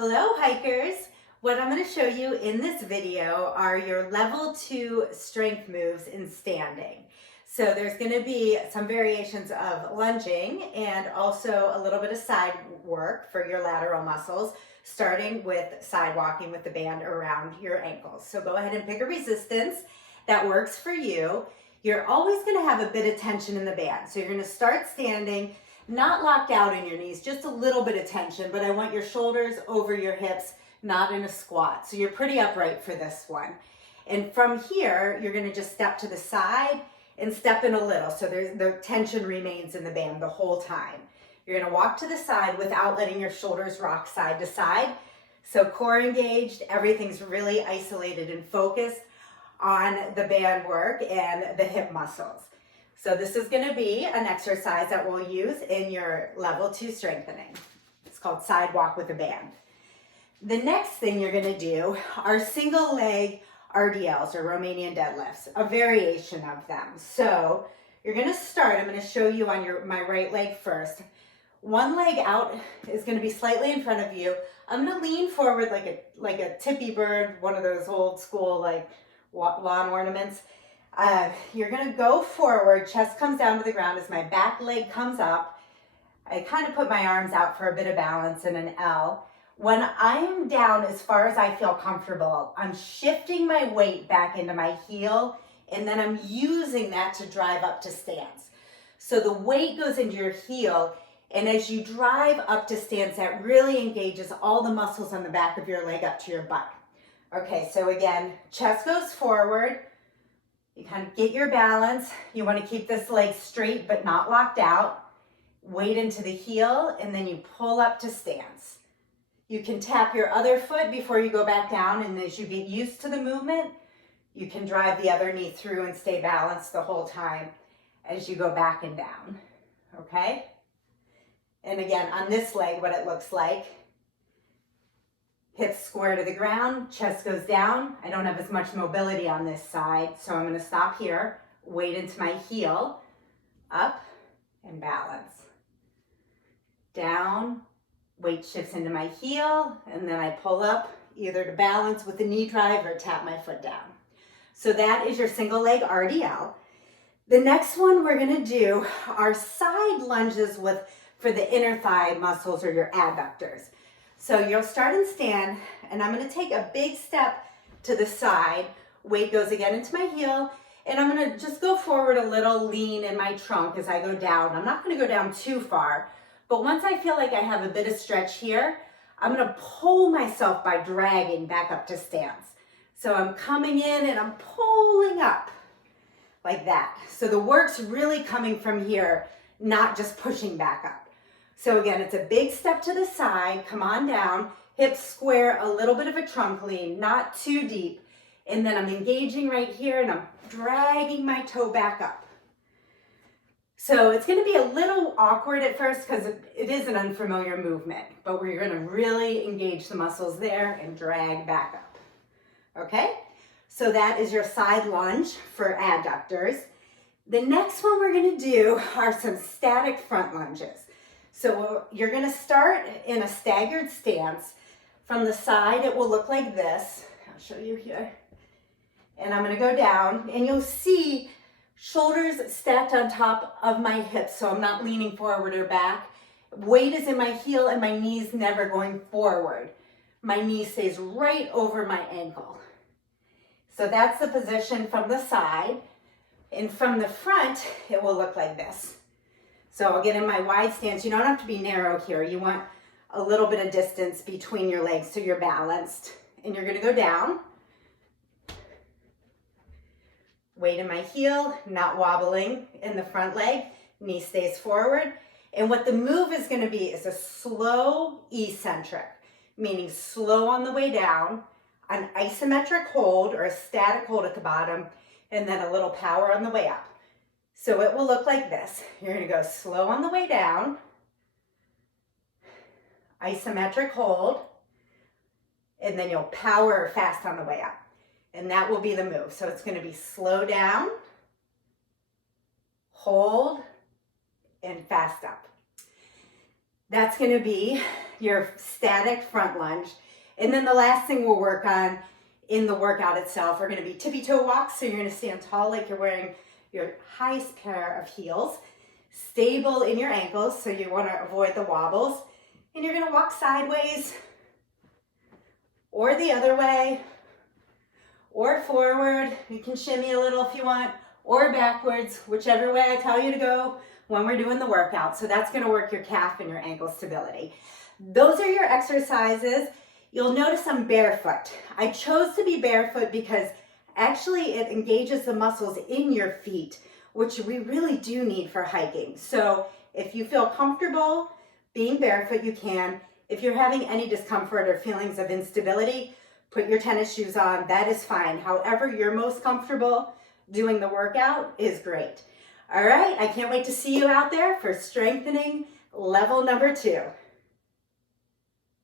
Hello hikers! What I'm going to show you in this video are your level 2 strength moves in standing. So there's going to be some variations of lunging and also a little bit of side work for your lateral muscles, starting with side walking with the band around your ankles. So go ahead and pick a resistance that works for you. You're always going to have a bit of tension in the band. So you're going to start standing, not locked out in your knees, just a little bit of tension, but I want your shoulders over your hips, not in a squat. So you're pretty upright for this one. And from here, you're gonna just step to the side and step in a little. So the tension remains in the band the whole time. You're gonna walk to the side without letting your shoulders rock side to side. So core engaged, everything's really isolated and focused on the band work and the hip muscles. So this is going to be an exercise that we'll use in your level 2 strengthening. It's called side walk with a band. The next thing you're going to do are single leg RDLs or Romanian deadlifts, a variation of them. So you're going to start, I'm going to show you on my right leg first. One leg out is going to be slightly in front of you. I'm going to lean forward like a tippy bird, one of those old school like lawn ornaments. You're going to go forward, chest comes down to the ground as my back leg comes up. I kind of put my arms out for a bit of balance in an L. When I am down as far as I feel comfortable, I'm shifting my weight back into my heel, and then I'm using that to drive up to stance. So the weight goes into your heel, and as you drive up to stance, that really engages all the muscles on the back of your leg up to your butt. Okay, so again, chest goes forward. You kind of get your balance. You want to keep this leg straight but not locked out. Weight into the heel, and then you pull up to stance. You can tap your other foot before you go back down, and as you get used to the movement, you can drive the other knee through and stay balanced the whole time as you go back and down, okay? And again, on this leg, what it looks like, hips square to the ground, chest goes down. I don't have as much mobility on this side, so I'm gonna stop here, weight into my heel, up and balance. Down, weight shifts into my heel, and then I pull up either to balance with the knee drive or tap my foot down. So that is your single leg RDL. The next one we're gonna do are side lunges for the inner thigh muscles or your adductors. So you'll start and stand, and I'm going to take a big step to the side. Weight goes again into my heel, and I'm going to just go forward a little, lean in my trunk as I go down. I'm not going to go down too far, but once I feel like I have a bit of stretch here, I'm going to pull myself by dragging back up to stance. So I'm coming in and I'm pulling up like that. So the work's really coming from here, not just pushing back up. So again, it's a big step to the side, come on down, hips square, a little bit of a trunk lean, not too deep. And then I'm engaging right here and I'm dragging my toe back up. So it's gonna be a little awkward at first because it is an unfamiliar movement, but we're gonna really engage the muscles there and drag back up, okay? So that is your side lunge for adductors. The next one we're gonna do are some static front lunges. So you're going to start in a staggered stance. From the side, it will look like this. I'll show you here. And I'm going to go down, and you'll see shoulders stacked on top of my hips, so I'm not leaning forward or back. Weight is in my heel, and my knee's never going forward. My knee stays right over my ankle. So that's the position from the side. And from the front, it will look like this. So I'll get in my wide stance. You don't have to be narrow here. You want a little bit of distance between your legs so you're balanced. And you're gonna go down. Weight in my heel, not wobbling in the front leg. Knee stays forward. And what the move is gonna be is a slow eccentric, meaning slow on the way down, an isometric hold or a static hold at the bottom, and then a little power on the way up. So it will look like this. You're going to go slow on the way down, isometric hold, and then you'll power fast on the way up. And that will be the move. So it's going to be slow down, hold, and fast up. That's going to be your static front lunge. And then the last thing we'll work on in the workout itself are going to be tippy toe walks. So you're going to stand tall like you're wearing your highest pair of heels, stable in your ankles, so you want to avoid the wobbles. And you're going to walk sideways or the other way or forward. You can shimmy a little if you want, or backwards, whichever way I tell you to go when we're doing the workout. So that's going to work your calf and your ankle stability. Those are your exercises. You'll notice I'm barefoot. I chose to be barefoot because actually it engages the muscles in your feet, which we really do need for hiking. So if you feel comfortable being barefoot, you can. If you're having any discomfort or feelings of instability, put your tennis shoes on. That is fine. However you're most comfortable doing the workout is great. All right, I can't wait to see you out there for strengthening level number 2.